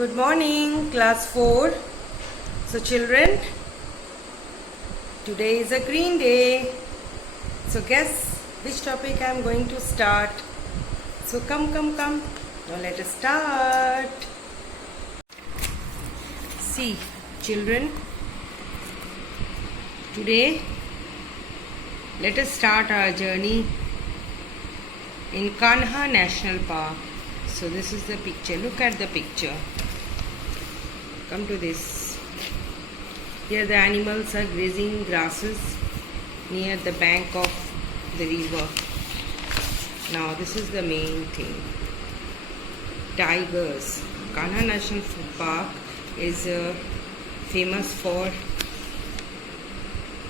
Good morning, class 4. So, children, today is a green day. So, guess which topic I am going to start. So, come. Now, let us start. See, children, today let us start our journey in Kanha National Park. So, this is the picture. Look at the picture. Come to this. Here the animals are grazing grasses near the bank of the river. Now this is the main thing. Tigers. Kanha National Park is famous for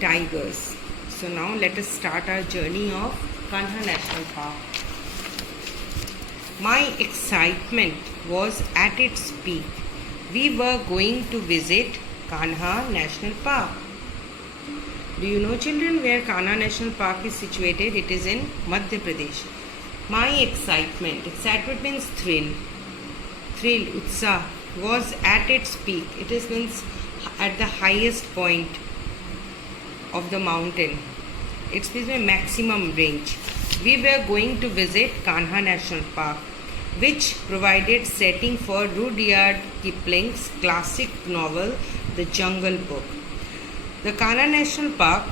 tigers. So now let us start our journey of Kanha National Park. My excitement was at its peak. We were going to visit Kanha National Park. Do you know, children, where Kanha National Park is situated? It is in Madhya Pradesh. My excitement means thrill, utsaha, was at its peak. It means at the highest point of the mountain. It means a maximum range. We were going to visit Kanha National Park, which provided setting for Rudyard Kipling's classic novel, The Jungle Book. The Kanha National Park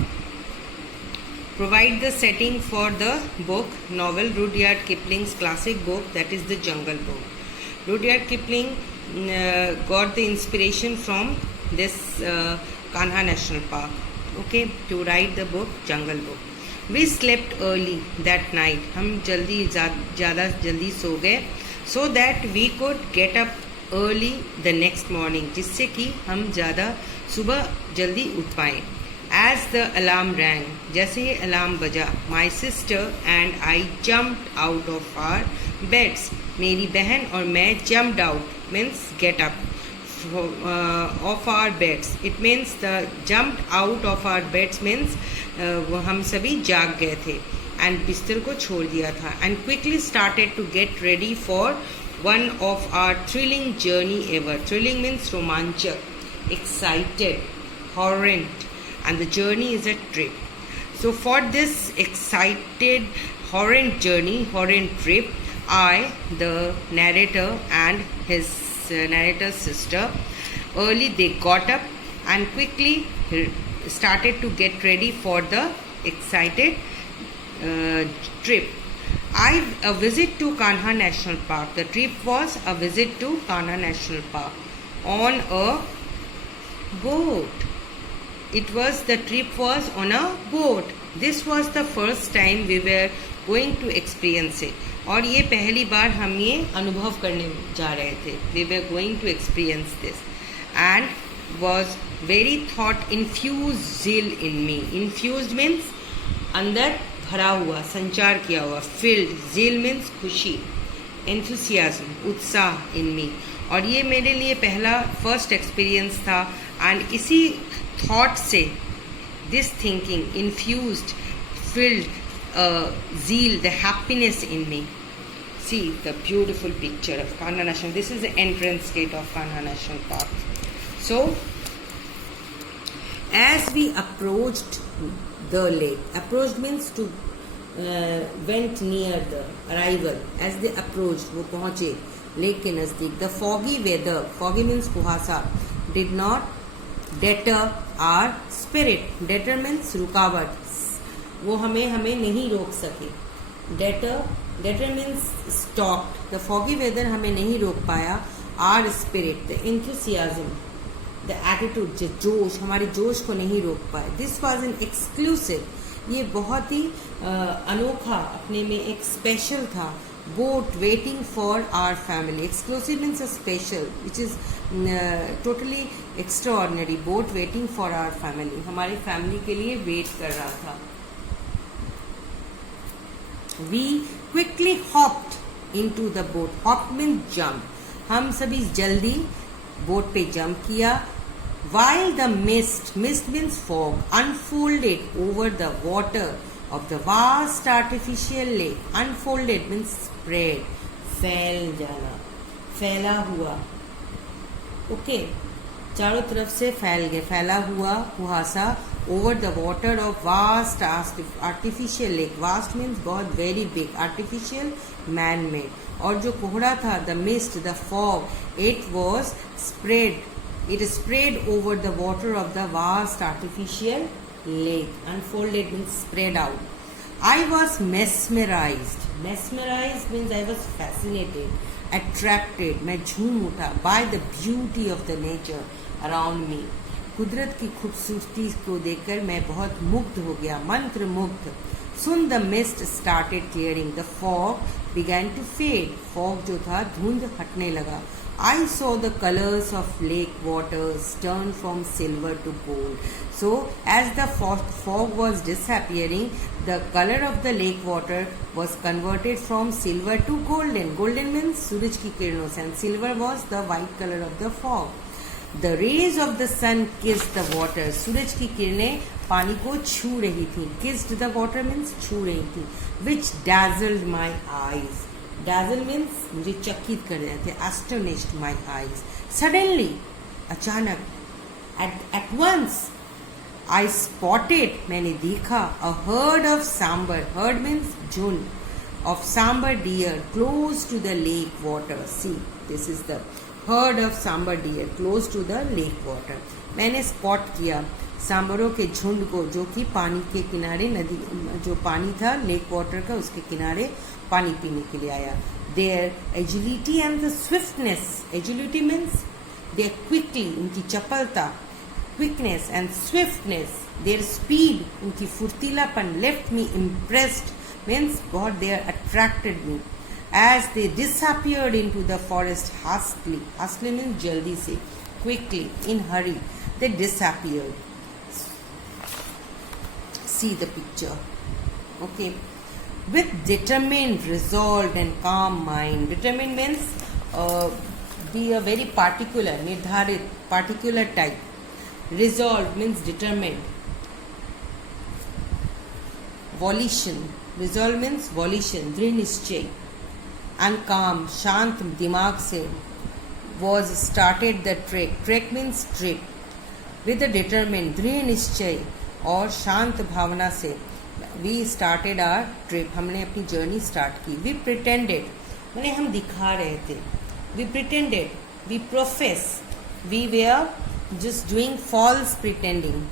provides the setting for the book, novel Rudyard Kipling's classic book, that is The Jungle Book. Rudyard Kipling got the inspiration from this Kanha National Park, to write the book Jungle Book. We slept early that night. हम ज़्यादा जल्दी सो गए, so that we could get up early the next morning, जिससे कि हम ज़्यादा सुबह जल्दी उठ पाए. As the alarm rang, जैसे ही अलार्म बजा, my sister and I jumped out of our beds. मेरी बहन और मैं jumped out means get up of our beds. It means the jumped out of our beds means हम सभी जाग गए थे and बिस्तर को छोड़ दिया था, and quickly started to get ready for one of our thrilling journey ever. Thrilling means romanchak, excited, horrend, and the journey is a trip. So for this excited, horrend journey, horrend trip, I, the narrator and his narrator's sister, early they got up and quickly started to get ready for the excited trip. A visit to Kanha National Park. The trip was a visit to Kanha National Park on a boat. The trip was on a boat. This was the first time we were going to experience it. और ये पहली बार हम ये अनुभव करने जा रहे थे. We were going to experience this and was very thought infused zeal in me. Infused means अंदर भरा हुआ, संचार किया हुआ. Filled, zeal means खुशी, enthusiasm, उत्साह in me. और ये मेरे लिए पहला फर्स्ट एक्सपीरियंस था. एंड इसी थॉट से this thinking infused, filled zeal, the happiness in me. See the beautiful picture of Kanha National. This is the entrance gate of Kanha National Park. So, as we approached the lake, approached means to went near the arrival. As they approached, वो पहुँचे lake के नज़दीक. The foggy weather, foggy means कुहासा, did not deter our spirit. Deter means रुकावट, वो हमें नहीं रोक सके. Deter means stopped. The foggy weather हमें नहीं रोक पाया. Our spirit, the enthusiasm, the attitude, जोश, हमारे जोश को नहीं रोक पाए. This was an exclusive. ये बहुत ही अनोखा, अपने में एक स्पेशल था. Boat waiting for our family. Exclusive means a special, which is totally extraordinary. Boat waiting for our family. हमारे फैमिली के लिए वेट कर रहा था. We quickly hopped into the boat. Hop means jump. हम सभी जल्दी बोट पे जंप किया. While the mist means fog, unfolded over the water of the vast artificial lake. Unfolded means spread, फैल जाना, फैला हुआ. ओके, चारों तरफ से फैला हुआ कुहासा over the water of vast artificial lake. Vast means बहुत very big, artificial man made. और जो कोहरा था, the mist, the fog, it spread over the water of the vast artificial lake. Unfolded means spread out. I was mesmerized. Mesmerized means I was fascinated, attracted. मैं झूम उठा by the beauty of the nature around me. कुदरत की खूबसूरती को देखकर मैं बहुत मुग्ध हो गया, मंत्र मुग्ध. Soon the mist started clearing. The fog began to fade. Fog जो था, धुंध हटने लगा. I saw the colors of lake waters turn from silver to gold. So, as the fog was disappearing, the color of the lake water was converted from silver to golden. Golden means सूरज की किरणों से, and silver was the white color of the fog. The rays of the sun kissed the water. सूरज की किरणें पानी को छू रही थी. Kissed the water means छू रही थी. Which dazzled my eyes. Dazzle means मुझे चकित कर रहे थे. Astonished my eyes. Suddenly, अचानक, at once, I spotted, मैंने देखा, a herd of sambar. Herd means झुंड of sambar deer close to the lake water. See, this is the herd of sambar deer close to the lake water. मैंने spot किया सांबरों के झुंड को, जो कि पानी के किनारे, नदी जो पानी था लेक वाटर का, उसके किनारे पानी पीने के लिए आया. Their agility and the swiftness. Agility means they quickly, उनकी चपलता, quickness and swiftness. Their speed, उनकी फुर्तीलापन, left me impressed. Means बहुत they attracted me. As they disappeared into the forest hastily. Hastily means जल्दी से, quickly, in hurry. They disappeared. See the picture. Okay. With determined, resolved and calm mind. Determined means be a very particular, निर्धारित, particular type. Resolved means determined. Volition. Resolve means volition, दृढ़ निश्चय. And calm, शांत दिमाग से was started the trek. Trek means trip. With a determined, दृढ़ निश्चय और शांत भावना से we started our trip. हमने अपनी जर्नी स्टार्ट की. We pretended, मैंने हम दिखा रहे थे. We pretended, we profess, we were just doing false pretending.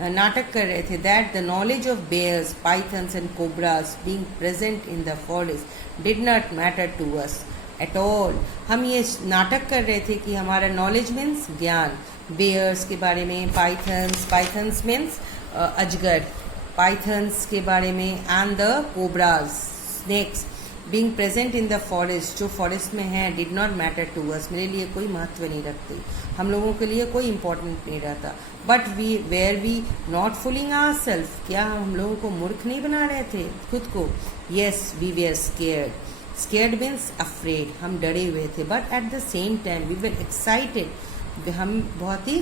नाटक कर रहे थे. That the knowledge of bears, pythons and cobras being present in the forest did not matter to us at all. हम ये नाटक कर रहे थे कि हमारा knowledge means ज्ञान, bears के बारे में, pythons means अजगर, पाइथन्स के बारे में, and the cobras, snakes being present in the forest, जो फॉरेस्ट में हैं, did not matter to us, मेरे लिए कोई महत्व नहीं रखते, हम लोगों के लिए कोई इंपॉर्टेंट नहीं रहता. But we not fooling our self, क्या हम लोगों को मूर्ख नहीं बना रहे थे खुद को. Yes, we were scared means afraid, हम डरे हुए थे. But at the same time we were excited, हम बहुत ही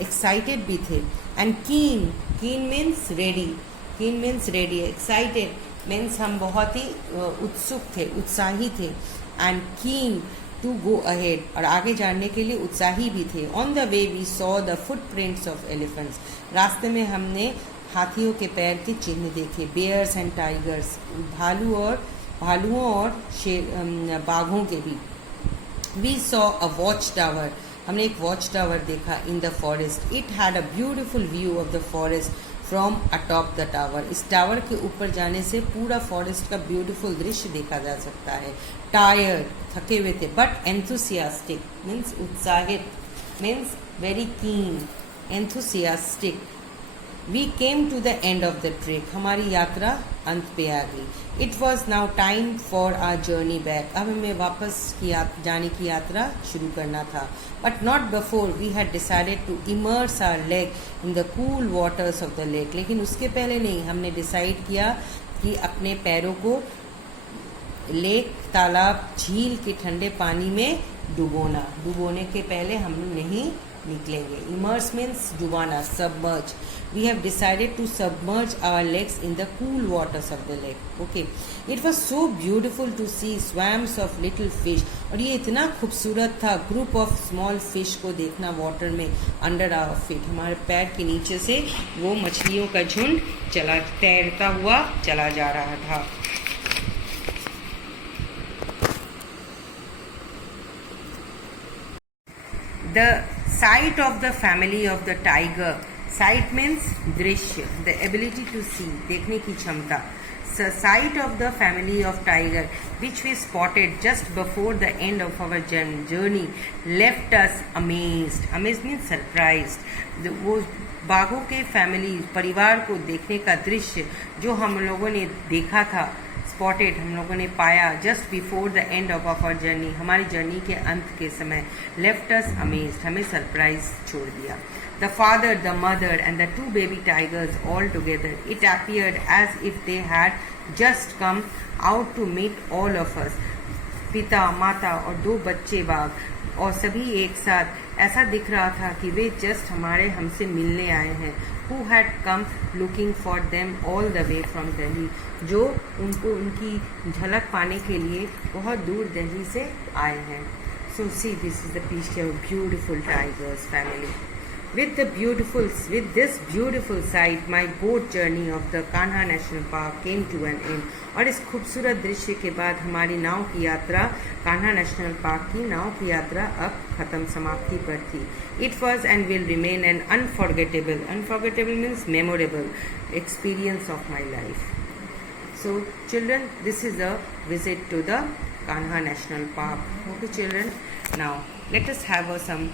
एक्साइटेड भी थे. एंड कीन मीन्स रेडी, एक्साइटेड मीन्स हम बहुत ही उत्सुक थे, उत्साही थे. And keen to go ahead, और आगे जाने के लिए उत्साही भी थे. On the way we saw the footprints of elephants, रास्ते में हमने हाथियों के पैर के चिन्ह देखे. बेयर्स एंड टाइगर्स, भालुओं और बाघों के भी. We saw a watch tower, हमने एक वॉच टावर देखा. In the forest, it had a beautiful view of the forest from atop the tower, इस टावर के ऊपर जाने से पूरा फॉरेस्ट का ब्यूटिफुल दृश्य देखा जा सकता है. टायर्ड, थके हुए थे. बट एंथुसियास्टिक मीन्स उत्साहित, means very keen, enthusiastic. We came to the end of the trek, हमारी यात्रा अंत पे आ गई. It was now time for our journey back, अब हमें वापस जाने की यात्रा शुरू करना था. But not before we had decided to immerse our leg in the cool waters of the lake, लेकिन उसके पहले नहीं, हमने डिसाइड किया कि अपने पैरों को लेक, तालाब, झील के ठंडे पानी में डुबोना, डुबोने के पहले हम नहीं निकलेंगे. इमर्स मीन्स डुबाना, submerge. We have decided to submerge our legs in the cool waters of the lake. Okay, it was so beautiful to see swarms of little fish. और ये इतना खूबसूरत था group of small fish को देखना water में under our feet. हमारे पैर के नीचे से वो मछलियों का झुंड चला तैरता हुआ चला जा रहा था. The sight of the family of the tiger. Sight means दृश्य, the ability to see, देखने की क्षमता. So, sight of the family of tiger, which we spotted just before the end of our journey, left us amazed. Amazed means surprised. वो बाघों के family परिवार को देखने का दृश्य जो हम लोगों ने देखा था, स्पॉटेड हम लोगों ने पाया just before the end of our journey, हमारी जर्नी के अंत के समय, लेफ्ट अस अमेज्ड, हमें सरप्राइज छोड़ दिया. The father, the mother and the 2 baby tigers all together, it appeared as if they had just come out to meet all of us. पिता, माता और 2 बच्चे बाघ और सभी एक साथ ऐसा दिख रहा था कि वे जस्ट हमसे मिलने आए हैं. Who had come looking for them all the way from Delhi, जो उनको उनकी झलक पाने के लिए बहुत दूर दिल्ली से आए हैं. So see, this is the picture of beautiful tigers family. With this beautiful sight, my boat journey of the Kanha National Park came to an end. और इस खूबसूरत दृश्य के बाद हमारी नाव की यात्रा, कान्हा नेशनल पार्क की नाव की यात्रा अब खत्म, समाप्ति पर थी. It was and will remain an unforgettable means memorable experience of my life. So children, this is a visit to the Kanha National Park. Okay children, now let us have some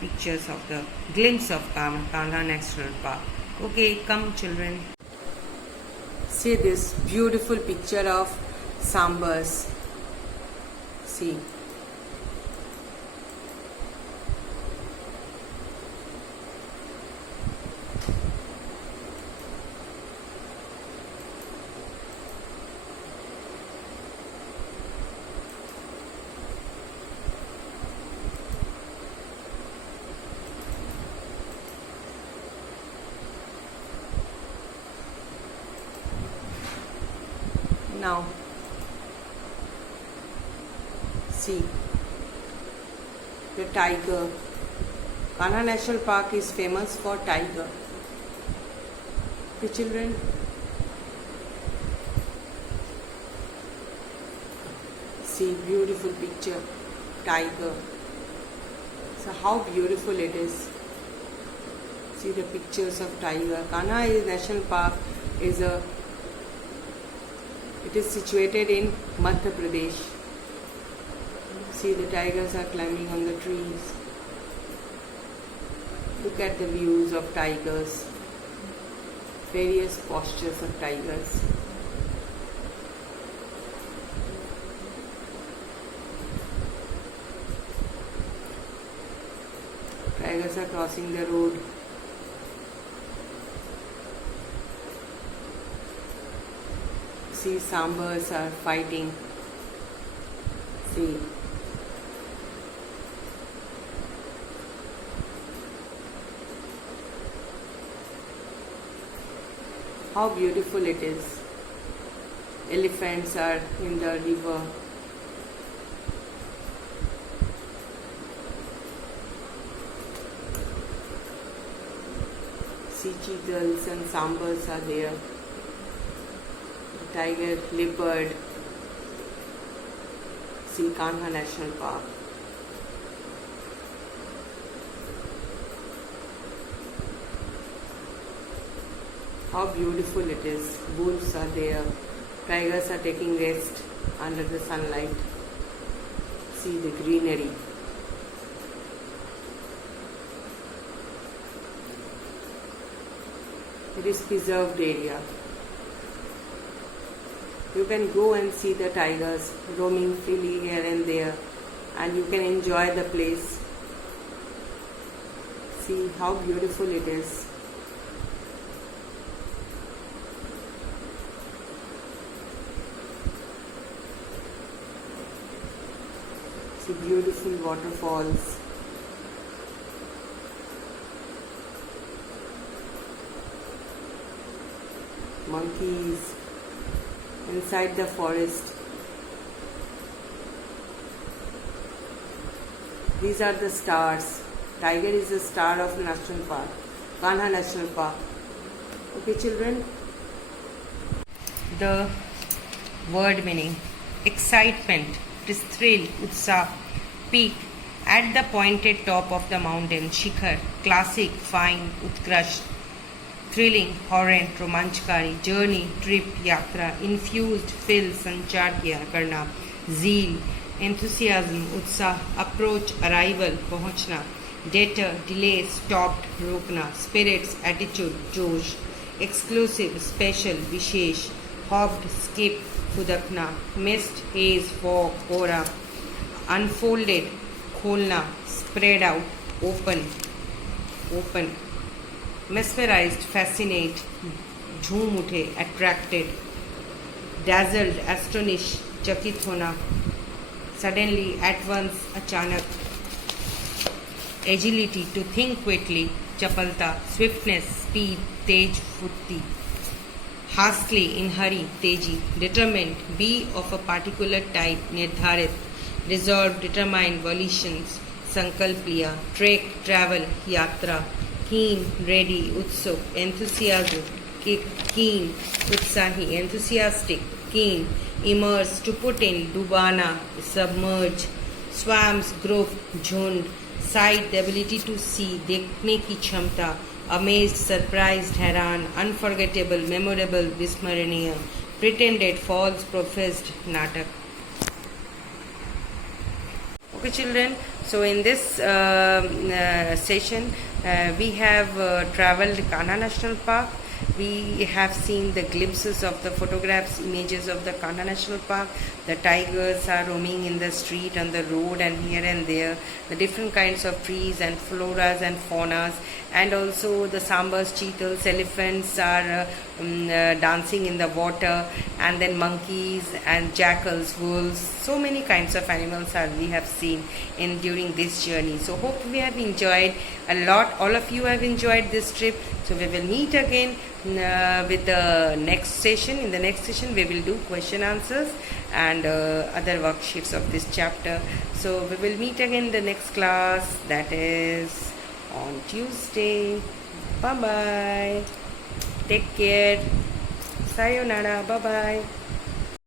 pictures of the glimpse of Kanha National Park. Okay, come children. See this beautiful picture of Sambas. See. Now, see the tiger. Kanha National Park is famous for tiger. The children, see beautiful picture, tiger. So how beautiful it is. See the pictures of tiger. Kanha National Park it is situated in Madhya Pradesh. See the tigers are climbing on the trees. Look at the views of tigers. Various postures of tigers. Tigers are crossing the road. See, Sambas are fighting. See. How beautiful it is. Elephants are in the river. See, cheetahs and Sambas are there. Tiger, leopard. See Kanha National Park. How beautiful it is. Wolves are there. Tigers are taking rest under the sunlight. See the greenery. It is preserved area. You can go and see the tigers roaming freely here and there, and you can enjoy the place. See how beautiful it is. See beautiful waterfalls. Monkeys inside the forest. These are the stars. Tiger is the star of National Park, Kanha National Park. Okay, children. The word meaning: excitement, it is thrill, utsah, peak, at the pointed top of the mountain, shikhar, classic, fine, utkrash, thrilling, horrend, romanchkari, journey, trip, yatra, infused, fill, sanchar kiya, karna, zeal, enthusiasm, utsah, approach, arrival, पहुंचना, deter, delay, stopped, रोकना, spirits, attitude, जोश, exclusive, special, विशेष, hopped, skip, फुदकना, mist, haze, fog, कोहरा, unfolded, खोलना, spread out, open, mesmerized, fascinate, झूम उठे, attracted, dazzled, astonish, चकित होना, suddenly, at once, अचानक, agility, to think quickly, चपलता, swiftness, speed, तेज, फुर्ती, hastily, in hurry, तेजी, determined, be of a particular type, निर्धारित, resolved, determined, volitions, संकल्प लिया, trek, travel, यात्रा, keen, ready, उत्सुक, enthusiasm, keen, उत्साही, enthusiastic, keen, immerse, to put in, डुबाना, submerge, swamps, group, झुंड, sight, the ability to see, देखने की क्षमता, amazed, surprised, हैरान, unforgettable, memorable, विस्मरणीय, pretended, false, professed, नाटक. Okay, children, so in this session we have traveled Kanha National Park. We have seen the glimpses of the photographs, images of the Kanha National Park. The tigers are roaming in the street, on the road, and here and there. The different kinds of trees and floras and faunas, and also the sambas, cheetahs, elephants are dancing in the water, and then monkeys and jackals, wolves. So many kinds of animals are we have seen in during this journey. So hope we have enjoyed a lot. All of you have enjoyed this trip. So we will meet again with the next session. In the next session we will do question answers and other worksheets of this chapter. So we will meet again in the next class, that is on Tuesday. Bye bye. Take care. Sayonara. Bye bye.